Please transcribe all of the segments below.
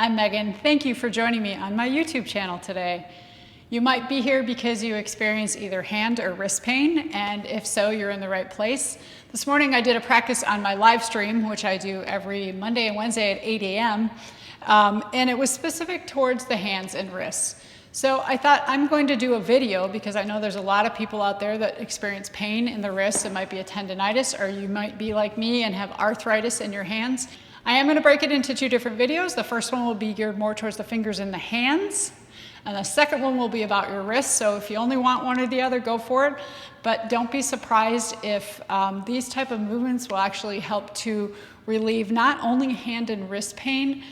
I'm Megan. Thank you for joining me on my YouTube channel today. You might be here because you experience either hand or wrist pain, and if so, you're in the right place. This morning I did a practice on my live stream, which I do every Monday and Wednesday at 8 a.m., and it was specific towards the hands and wrists. So I thought I'm going to do a video because I know there's a lot of people out there that experience pain in the wrists. It might be a tendonitis, or you might be like me and have arthritis in your hands. I am going to break it into two different videos. The first one will be geared more towards the fingers and the hands, and the second one will be about your wrists. So if you only want one or the other, go for it. But don't be surprised if these type of movements will actually help to relieve not only hand and wrist pain,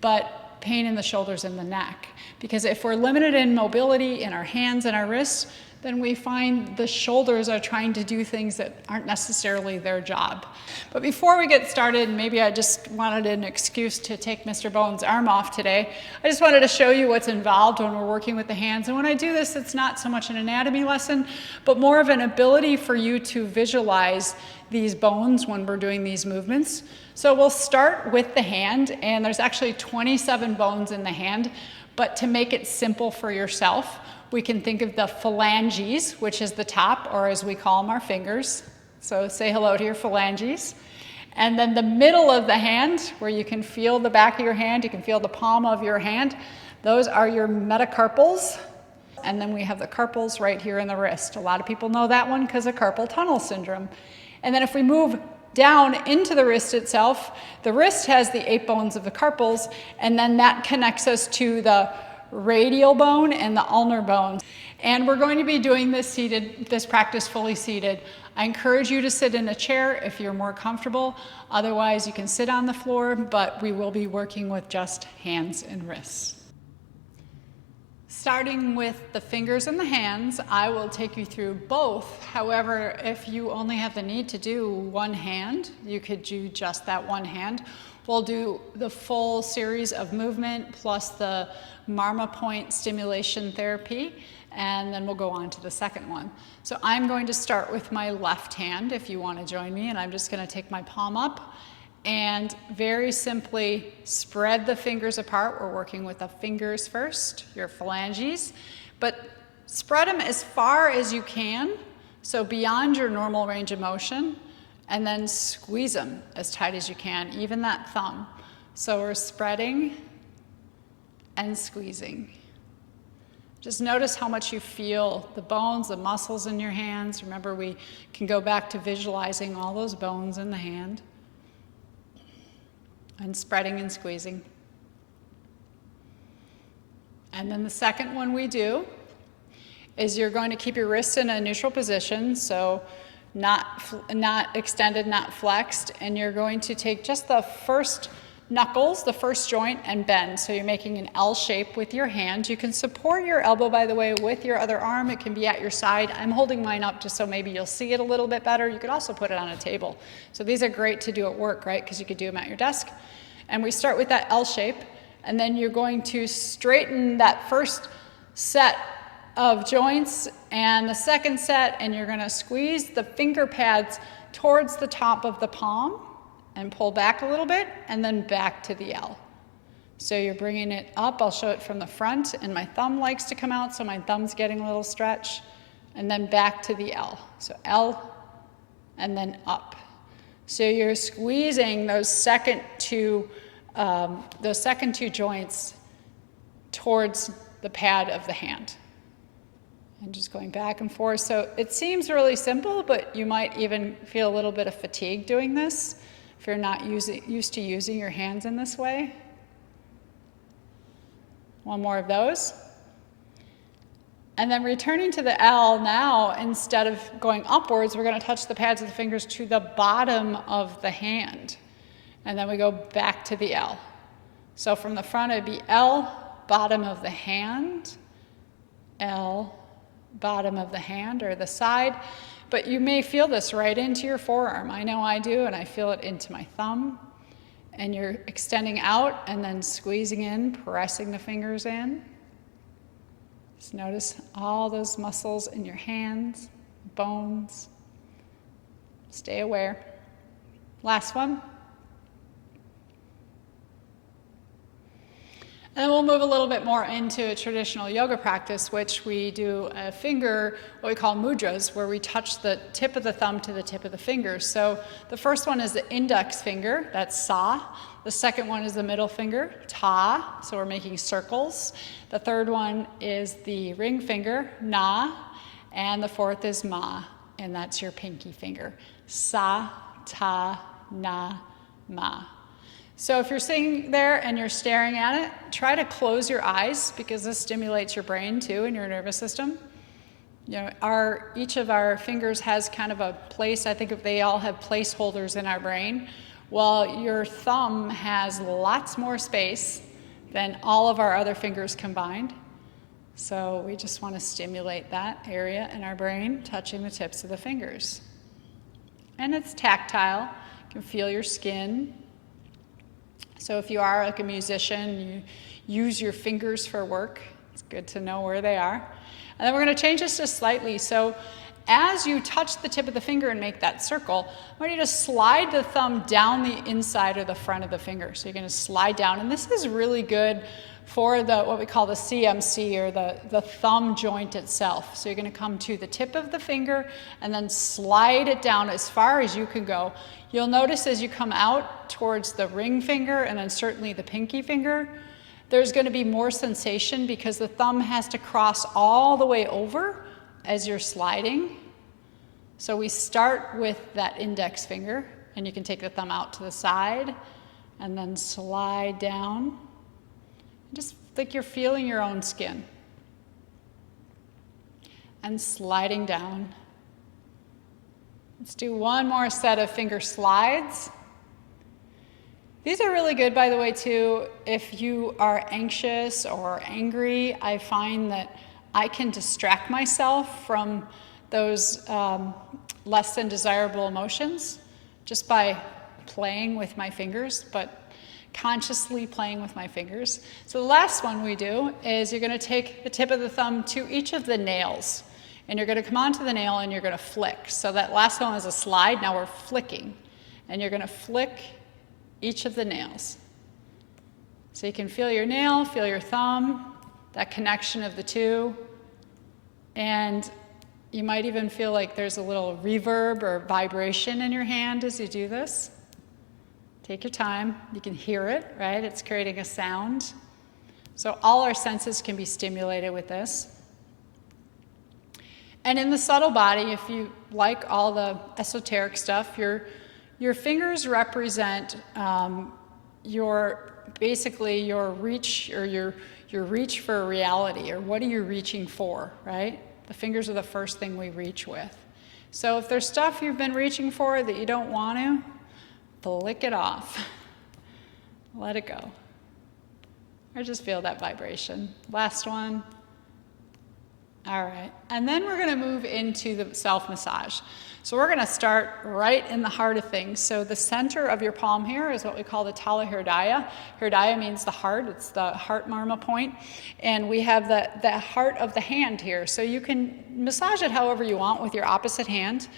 but pain in the shoulders and the neck. Because if we're limited in mobility in our hands and our wrists, then we find the shoulders are trying to do things that aren't necessarily their job. But before we get started, maybe I just wanted an excuse to take Mr. Bone's arm off today. I just wanted to show you what's involved when we're working with the hands. And when I do this, it's not so much an anatomy lesson, but more of an ability for you to visualize these bones when we're doing these movements. So we'll start with the hand, and there's actually 27 bones in the hand, but to make it simple for yourself, we can think of the phalanges, which is the top, or as we call them, our fingers. So say hello to your phalanges. And then the middle of the hand, where you can feel the back of your hand, you can feel the palm of your hand, those are your metacarpals. And then we have the carpals right here in the wrist. A lot of people know that one because of carpal tunnel syndrome. And then if we move down into the wrist itself, the wrist has the 8 bones of the carpals, and then that connects us to the radial bone and the ulnar bone. And we're going to be doing this practice fully seated. I encourage you to sit in a chair if you're more comfortable. Otherwise, you can sit on the floor, but we will be working with just hands and wrists. Starting with the fingers and the hands, I will take you through both. However, if you only have the need to do one hand, you could do just that one hand. We'll do the full series of movement plus the Marma point stimulation therapy, and then we'll go on to the second one. So I'm going to start with my left hand if you want to join me, and I'm just going to take my palm up and very simply spread the fingers apart. We're working with the fingers first, your phalanges, but spread them as far as you can, so beyond your normal range of motion, and then squeeze them as tight as you can, even that thumb. So we're spreading and squeezing. Just notice how much you feel the bones, the muscles in your hands. Remember, we can go back to visualizing all those bones in the hand. And spreading and squeezing. And then the second one we do is you're going to keep your wrists in a neutral position, so not extended, not flexed, and you're going to take just the first knuckles, the first joint, and bend. So you're making an L shape with your hand. You can support your elbow, by the way, with your other arm. It can be at your side. I'm holding mine up just so maybe you'll see it a little bit better. You could also put it on a table. So these are great to do at work, right? Because you could do them at your desk. And we start with that L shape, and then you're going to straighten that first set of joints and the second set, and you're going to squeeze the finger pads towards the top of the palm and pull back a little bit, and then back to the L. So you're bringing it up. I'll show it from the front, and my thumb likes to come out, so my thumb's getting a little stretch, and then back to the L. So L, and then up. So you're squeezing those second two joints towards the pad of the hand. And just going back and forth. So it seems really simple, but you might even feel a little bit of fatigue doing this if you're not used to using your hands in this way. One more of those. And then returning to the L now, instead of going upwards, we're going to touch the pads of the fingers to the bottom of the hand. And then we go back to the L. So from the front, it'd be L, bottom of the hand, L, bottom of the hand or the side. But you may feel this right into your forearm. I know I do, and I feel it into my thumb. And you're extending out and then squeezing in, pressing the fingers in. Just notice all those muscles in your hands, bones. Stay aware. Last one. And then we'll move a little bit more into a traditional yoga practice, which we do a finger, what we call mudras, where we touch the tip of the thumb to the tip of the finger. So the first one is the index finger, that's sa. The second one is the middle finger, ta, so we're making circles. The third one is the ring finger, na, and the fourth is ma, and that's your pinky finger. Sa, ta, na, ma. So if you're sitting there and you're staring at it, try to close your eyes because this stimulates your brain too and your nervous system. You know, each of our fingers has kind of a place. I think if they all have placeholders in our brain. Well, your thumb has lots more space than all of our other fingers combined. So we just want to stimulate that area in our brain, touching the tips of the fingers. And it's tactile. You can feel your skin. So if you are like a musician, you use your fingers for work, it's good to know where they are. And then we're going to change this just slightly. So as you touch the tip of the finger and make that circle, I want you to slide the thumb down the inside or the front of the finger. So you're going to slide down. And this is really good for what we call the CMC, or the thumb joint itself. So you're going to come to the tip of the finger and then slide it down as far as you can go. You'll notice as you come out towards the ring finger and then certainly the pinky finger, there's going to be more sensation because the thumb has to cross all the way over as you're sliding. So we start with that index finger, and you can take the thumb out to the side and then slide down. Just like you're feeling your own skin. And sliding down. Let's do one more set of finger slides. These are really good, by the way, too, if you are anxious or angry. I find that I can distract myself from those less than desirable emotions just by playing with my fingers, but consciously playing with my fingers. So the last one we do is you're going to take the tip of the thumb to each of the nails, and you're going to come onto the nail and you're going to flick. So that last one is a slide. Now we're flicking, and you're going to flick each of the nails. So you can feel your nail, feel your thumb, that connection of the two, and you might even feel like there's a little reverb or vibration in your hand as you do this. Take your time. You can hear it, right? It's creating a sound. So all our senses can be stimulated with this. And in the subtle body, if you like all the esoteric stuff, your fingers represent basically your reach, or your reach for reality, or what are you reaching for, right? The fingers are the first thing we reach with. So if there's stuff you've been reaching for that you don't want to, flick it off. Let it go. Or just feel that vibration. Last one. All right. And then we're going to move into the self-massage. So we're going to start right in the heart of things. So the center of your palm here is what we call the Talahrdaya. Hrdaya means the heart. It's the heart marma point. And we have the heart of the hand here. So you can massage it however you want with your opposite hand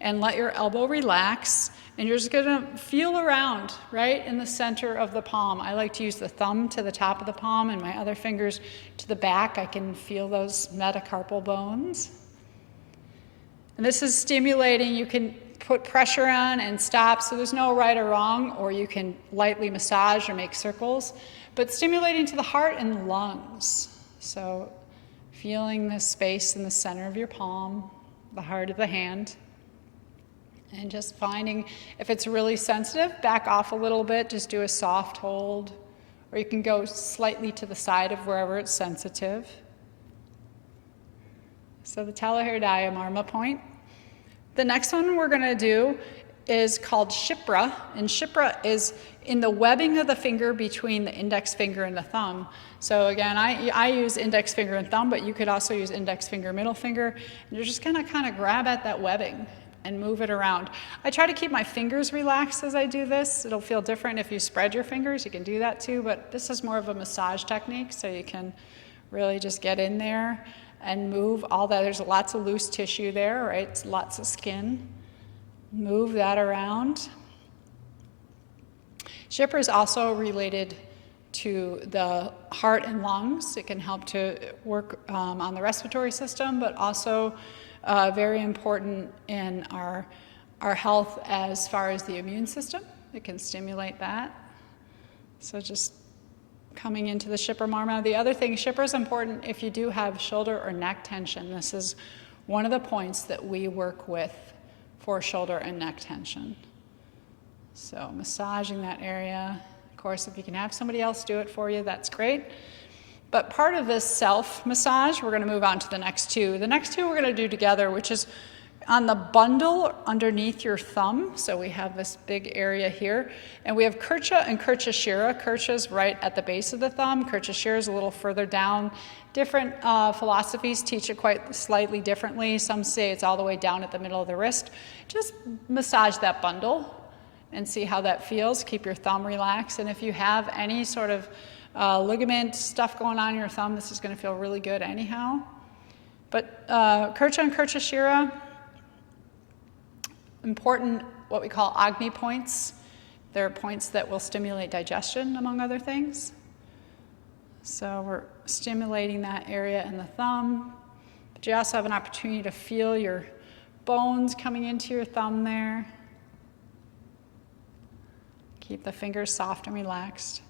and let your elbow relax. And you're just going to feel around right in the center of the palm. I like to use the thumb to the top of the palm and my other fingers to the back. I can feel those metacarpal bones. And this is stimulating. You can put pressure on and stop, so there's no right or wrong, or you can lightly massage or make circles, but stimulating to the heart and lungs. So feeling the space in the center of your palm, the heart of the hand. And just finding, if it's really sensitive, back off a little bit, just do a soft hold. Or you can go slightly to the side of wherever it's sensitive. So the Talahrdaya Marma point. The next one we're going to do is called Kshipra. And Kshipra is in the webbing of the finger between the index finger and the thumb. So again, I use index finger and thumb, but you could also use index finger, middle finger. And you're just going to kind of grab at that webbing and move it around. I try to keep my fingers relaxed as I do this. It'll feel different if you spread your fingers. You can do that too, but this is more of a massage technique, so you can really just get in there and move all that. There's lots of loose tissue there, right? It's lots of skin. Move that around. Kshipra is also related to the heart and lungs. It can help to work on the respiratory system, but also very important in our health as far as the immune system. It can stimulate that. So just coming into the Kshipra Marma. The other thing, Kshipra is important if you do have shoulder or neck tension. This is one of the points that we work with for shoulder and neck tension. So massaging that area. Of course, if you can have somebody else do it for you, that's great. But part of this self-massage, we're going to move on to the next two. The next two we're going to do together, which is on the bundle underneath your thumb. So we have this big area here. And we have Kurcha and Kurcha-Shira. Kurcha is right at the base of the thumb. Kurcha-Shira is a little further down. Different philosophies teach it quite slightly differently. Some say it's all the way down at the middle of the wrist. Just massage that bundle and see how that feels. Keep your thumb relaxed. And if you have any sort of ligament stuff going on in your thumb, this is going to feel really good anyhow. But Kurcha and Kurcha-Shira, important what we call Agni points. They're points that will stimulate digestion, among other things. So we're stimulating that area in the thumb. But you also have an opportunity to feel your bones coming into your thumb there. Keep the fingers soft and relaxed.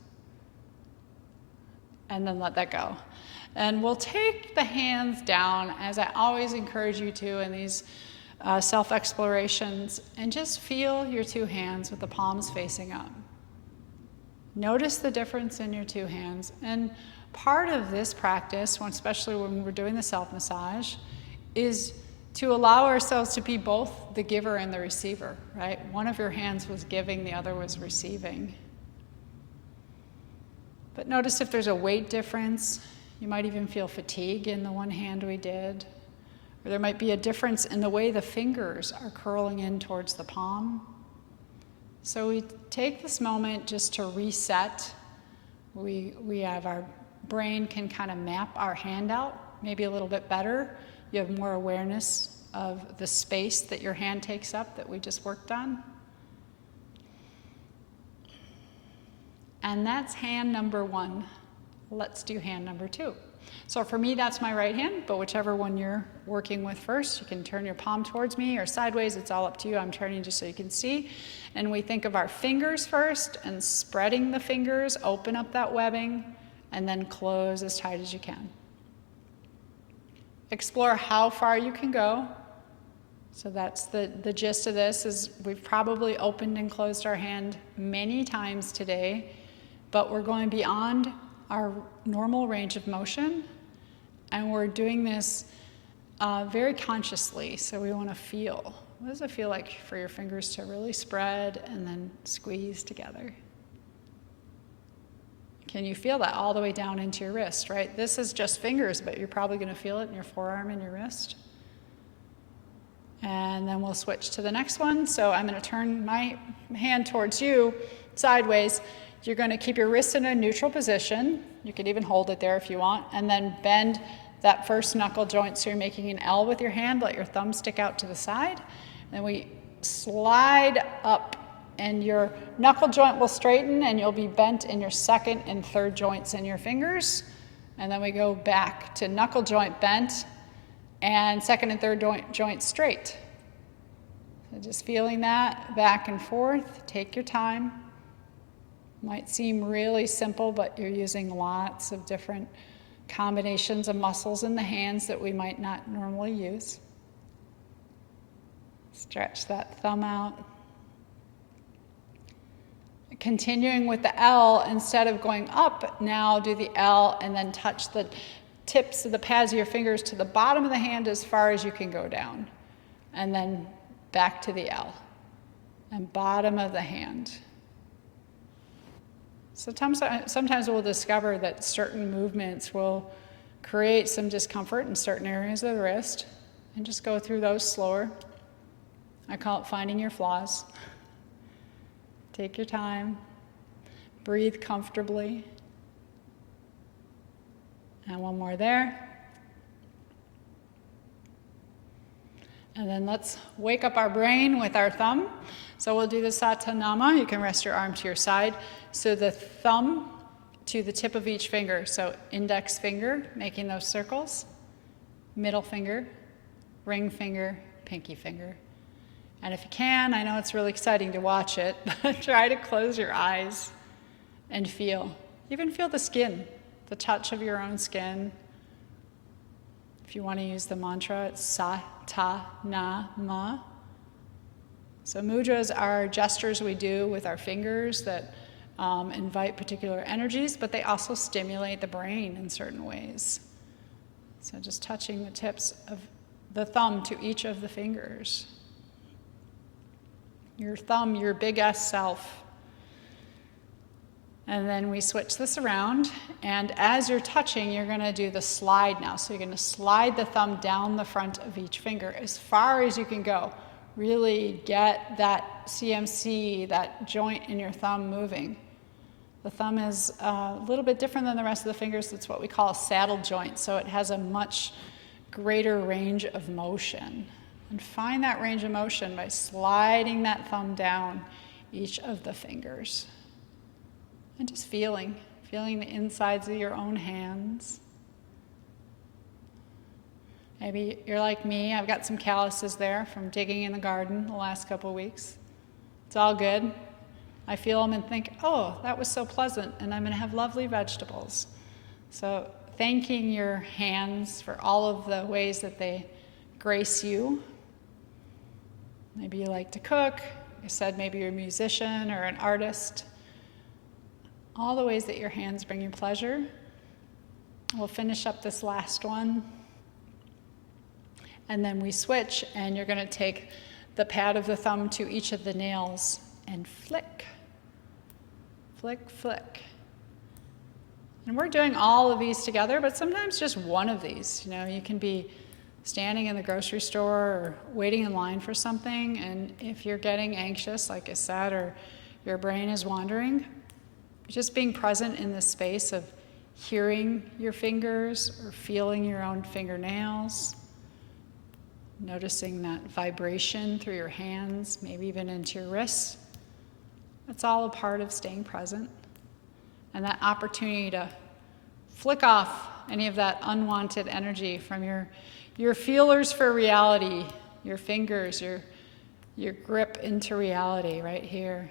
And then let that go. And we'll take the hands down, as I always encourage you to in these self-explorations, and just feel your two hands with the palms facing up. Notice the difference in your two hands. And part of this practice, especially when we're doing the self-massage, is to allow ourselves to be both the giver and the receiver, right? One of your hands was giving, the other was receiving. But notice if there's a weight difference. You might even feel fatigue in the one hand we did. Or there might be a difference in the way the fingers are curling in towards the palm. So we take this moment just to reset. We have our brain can kind of map our hand out maybe a little bit better. You have more awareness of the space that your hand takes up that we just worked on. And that's hand number one. Let's do hand number two. So for me, that's my right hand, but whichever one you're working with first, you can turn your palm towards me or sideways. It's all up to you. I'm turning just so you can see. And we think of our fingers first and spreading the fingers, open up that webbing, and then close as tight as you can. Explore how far you can go. So that's the gist of this, is we've probably opened and closed our hand many times today, but we're going beyond our normal range of motion, and we're doing this very consciously. So we want to feel, what does it feel like for your fingers to really spread and then squeeze together? Can you feel that all the way down into your wrist, right? This is just fingers, but you're probably going to feel it in your forearm and your wrist. And then we'll switch to the next one. So I'm going to turn my hand towards you sideways. You're going to keep your wrist in a neutral position. You can even hold it there if you want. And then bend that first knuckle joint so you're making an L with your hand. Let your thumb stick out to the side. Then we slide up, and your knuckle joint will straighten, and you'll be bent in your second and third joints in your fingers. And then we go back to knuckle joint bent and second and third joint straight. So just feeling that back and forth. Take your time. Might seem really simple, but you're using lots of different combinations of muscles in the hands that we might not normally use. Stretch that thumb out. Continuing with the L, instead of going up, now do the L and then touch the tips of the pads of your fingers to the bottom of the hand as far as you can go down. And then back to the L. And bottom of the hand. Sometimes we'll discover that certain movements will create some discomfort in certain areas of the wrist, and just go through those slower. I call it finding your flaws. Take your time, breathe comfortably. And one more there. And then let's wake up our brain with our thumb. So we'll do the Satanama. You can rest your arm to your side. So the thumb to the tip of each finger. So index finger, making those circles, middle finger, ring finger, pinky finger. And if you can, I know it's really exciting to watch it, but try to close your eyes and feel. Even feel the skin, the touch of your own skin. If you want to use the mantra, it's sa, ta, na, ma. So mudras are gestures we do with our fingers that invite particular energies, but they also stimulate the brain in certain ways. So just touching the tips of the thumb to each of the fingers. Your thumb, your big S self. And then we switch this around, and as you're touching, you're going to do the slide now. So you're going to slide the thumb down the front of each finger as far as you can go. Really get that CMC, that joint in your thumb moving. The thumb is a little bit different than the rest of the fingers. It's what we call a saddle joint, so it has a much greater range of motion. And find that range of motion by sliding that thumb down each of the fingers. And just feeling the insides of your own hands. Maybe you're like me, I've got some calluses there from digging in the garden the last couple of weeks. It's all good. I feel them and think, oh, that was so pleasant, and I'm going to have lovely vegetables. So thanking your hands for all of the ways that they grace you. Maybe you like to cook. I said maybe you're a musician or an artist. All the ways that your hands bring you pleasure. We'll finish up this last one. And then we switch, and you're going to take the pad of the thumb to each of the nails and flick. Flick, flick. And we're doing all of these together, but sometimes just one of these. You know, you can be standing in the grocery store or waiting in line for something, and if you're getting anxious, like I said, or your brain is wandering, just being present in the space of hearing your fingers or feeling your own fingernails, noticing that vibration through your hands, maybe even into your wrists. That's all a part of staying present. And that opportunity to flick off any of that unwanted energy from your feelers for reality, your fingers, your grip into reality right here.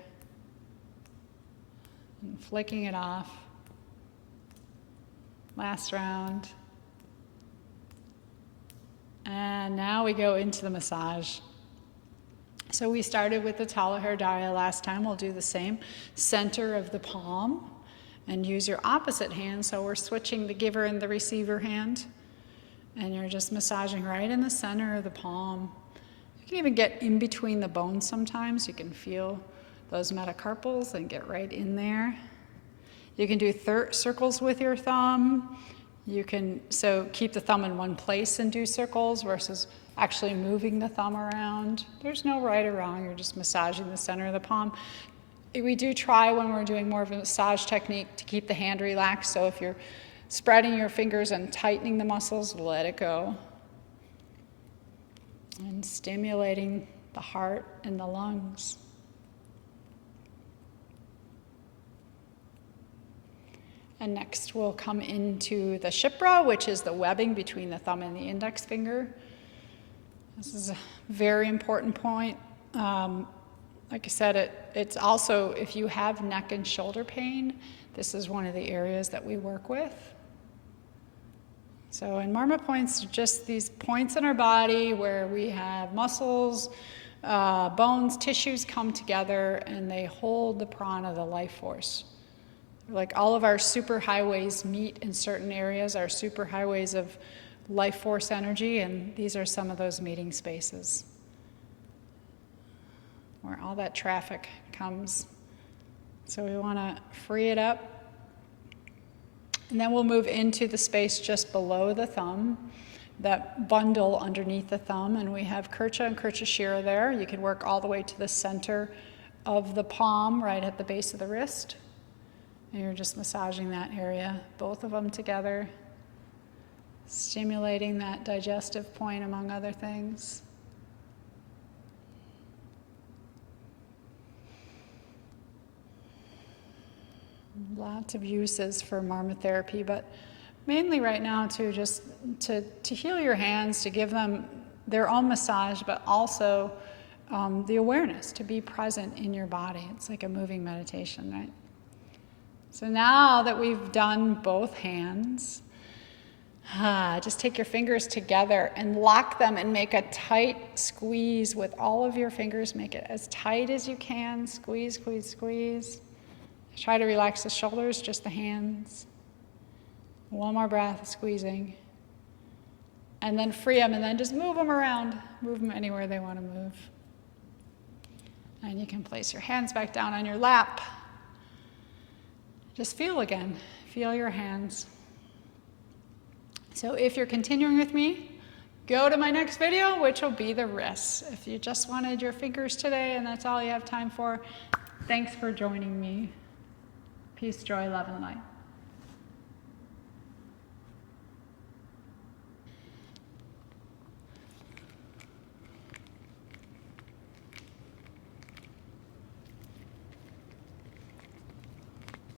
And flicking it off. Last round. And now we go into the massage. So we started with the Talahrdaya last time. We'll do the same. Center of the palm. And use your opposite hand. So we're switching the giver and the receiver hand. And you're just massaging right in the center of the palm. You can even get in between the bones sometimes. You can feel those metacarpals and get right in there. You can do circles with your thumb. You can keep the thumb in one place and do circles versus actually moving the thumb around. There's no right or wrong. You're just massaging the center of the palm. We do try when we're doing more of a massage technique to keep the hand relaxed. So if you're spreading your fingers and tightening the muscles, let it go. And stimulating the heart and the lungs. And next we'll come into the Kshipra, which is the webbing between the thumb and the index finger. This is a very important point. Like I said, it's also, if you have neck and shoulder pain, this is one of the areas that we work with. So in Marma points, just these points in our body where we have muscles, bones, tissues come together, and they hold the prana, the life force. Like all of our superhighways meet in certain areas, our superhighways of life force energy, and these are some of those meeting spaces where all that traffic comes. So we want to free it up. And then we'll move into the space just below the thumb, that bundle underneath the thumb, and we have Kurcha and Kurcha-Shira there. You can work all the way to the center of the palm, right at the base of the wrist. And you're just massaging that area, both of them together, stimulating that digestive point, among other things. Lots of uses for Marma therapy, but mainly right now to heal your hands, to give them their own massage, but also the awareness to be present in your body. It's like a moving meditation, right? So now that we've done both hands, just take your fingers together and lock them and make a tight squeeze with all of your fingers. Make it as tight as you can. Squeeze, squeeze, squeeze. Try to relax the shoulders, just the hands. One more breath, squeezing. And then free them, and then just move them around. Move them anywhere they want to move. And you can place your hands back down on your lap. Just feel again. Feel your hands. So if you're continuing with me, go to my next video, which will be the wrists. If you just wanted your fingers today and that's all you have time for, thanks for joining me. Peace, joy, love, and light.